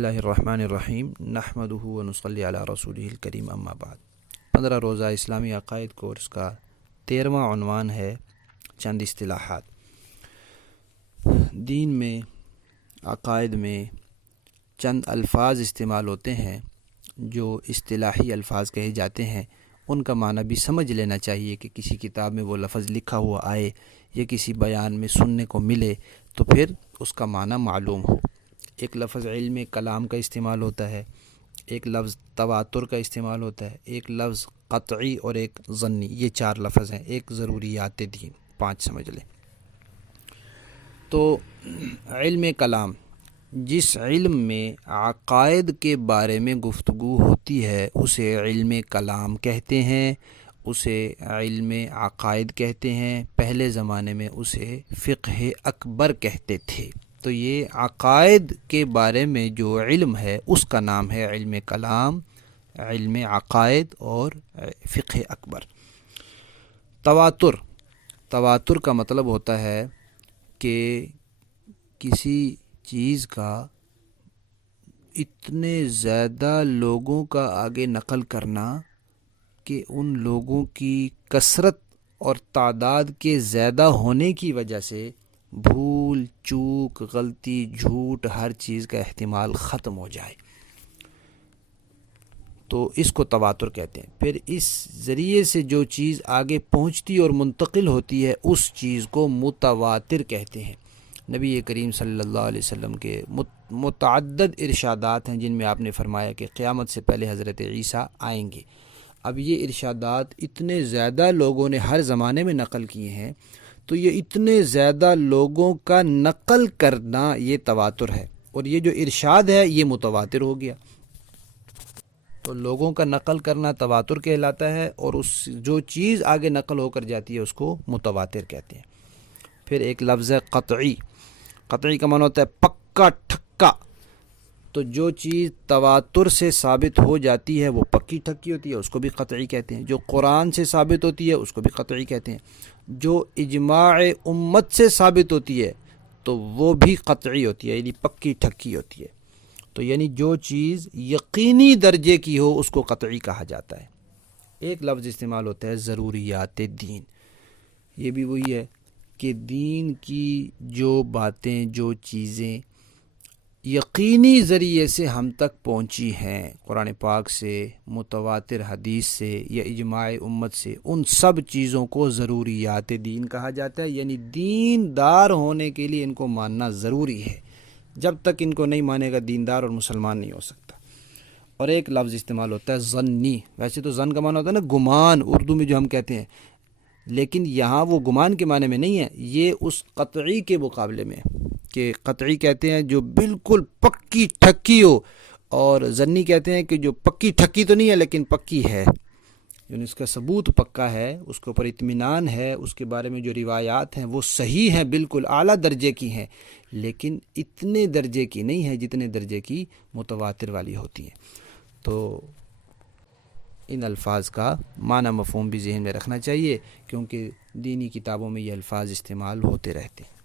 اللہ الرحمن الرحیم نحمدہ و نصلی علی رسولہ الکریم اما بعد 15 روزہ اسلامی عقائد کورس کا 13واں عنوان ہے چند اصطلاحات۔ دین میں عقائد میں چند الفاظ استعمال ہوتے ہیں جو اصطلاحی الفاظ کہے جاتے ہیں، ان کا معنی بھی سمجھ لینا چاہیے کہ کسی کتاب میں وہ لفظ لکھا ہوا آئے یا کسی بیان میں سننے کو ملے تو پھر اس کا معنی معلوم ہو۔ ایک لفظ علم کلام کا استعمال ہوتا ہے، ایک لفظ تواتر کا استعمال ہوتا ہے، ایک لفظ قطعی اور ایک ظنی، یہ 4 لفظ ہیں۔ ایک ضروریات دین 5 سمجھ لیں۔ تو علم کلام، جس علم میں عقائد کے بارے میں گفتگو ہوتی ہے اسے علم کلام کہتے ہیں، اسے علم عقائد کہتے ہیں۔ پہلے زمانے میں اسے فقہ اکبر کہتے تھے۔ تو یہ عقائد کے بارے میں جو علم ہے اس کا نام ہے علم کلام، علم عقائد اور فقہ اکبر۔ تواتر کا مطلب ہوتا ہے کہ کسی چیز کا اتنے زیادہ لوگوں کا آگے نقل کرنا کہ ان لوگوں کی کثرت اور تعداد کے زیادہ ہونے کی وجہ سے بھول چوک غلطی جھوٹ ہر چیز کا احتمال ختم ہو جائے، تو اس کو تواتر کہتے ہیں۔ پھر اس ذریعے سے جو چیز آگے پہنچتی اور منتقل ہوتی ہے اس چیز کو متواتر کہتے ہیں۔ نبی کریم صلی اللہ علیہ وسلم کے متعدد ارشادات ہیں جن میں آپ نے فرمایا کہ قیامت سے پہلے حضرت عیسیٰ آئیں گے۔ اب یہ ارشادات اتنے زیادہ لوگوں نے ہر زمانے میں نقل کیے ہیں، تو یہ اتنے زیادہ لوگوں کا نقل کرنا یہ تواتر ہے، اور یہ جو ارشاد ہے یہ متواتر ہو گیا۔ تو لوگوں کا نقل کرنا تواتر کہلاتا ہے، اور اس جو چیز آگے نقل ہو کر جاتی ہے اس کو متواتر کہتے ہیں۔ پھر ایک لفظ ہے قطعی۔ قطعی کا معنی ہوتا ہے پکا ٹھکا۔ تو جو چیز تواتر سے ثابت ہو جاتی ہے وہ پکی ٹھکی ہوتی ہے، اس کو بھی قطعی کہتے ہیں۔ جو قرآن سے ثابت ہوتی ہے اس کو بھی قطعی کہتے ہیں۔ جو اجماع امت سے ثابت ہوتی ہے تو وہ بھی قطعی ہوتی ہے، یعنی پکی ٹھکی ہوتی ہے۔ تو یعنی جو چیز یقینی درجے کی ہو اس کو قطعی کہا جاتا ہے۔ ایک لفظ استعمال ہوتا ہے ضروریات دین۔ یہ بھی وہی ہے کہ دین کی جو باتیں، جو چیزیں یقینی ذریعے سے ہم تک پہنچی ہیں، قرآن پاک سے، متواتر حدیث سے یا اجماع امت سے، ان سب چیزوں کو ضروریات دین کہا جاتا ہے۔ یعنی دیندار ہونے کے لیے ان کو ماننا ضروری ہے، جب تک ان کو نہیں مانے گا دیندار اور مسلمان نہیں ہو سکتا۔ اور ایک لفظ استعمال ہوتا ہے ظنی۔ ویسے تو ظن کا معنی ہوتا ہے نا گمان، اردو میں جو ہم کہتے ہیں، لیکن یہاں وہ گمان کے معنی میں نہیں ہے، یہ اس قطعی کے مقابلے میں کہ قطعی کہتے ہیں جو بالکل پکی ٹھکی ہو، اور ظنی کہتے ہیں کہ جو پکی ٹھکی تو نہیں ہے لیکن پکی ہے، یعنی اس کا ثبوت پکا ہے، اس کے اوپر اطمینان ہے، اس کے بارے میں جو روایات ہیں وہ صحیح ہیں، بالکل اعلیٰ درجے کی ہیں، لیکن اتنے درجے کی نہیں ہے جتنے درجے کی متواتر والی ہوتی ہیں۔ تو ان الفاظ کا معنی مفہوم بھی ذہن میں رکھنا چاہیے، کیونکہ دینی کتابوں میں یہ الفاظ استعمال ہوتے رہتے ہیں۔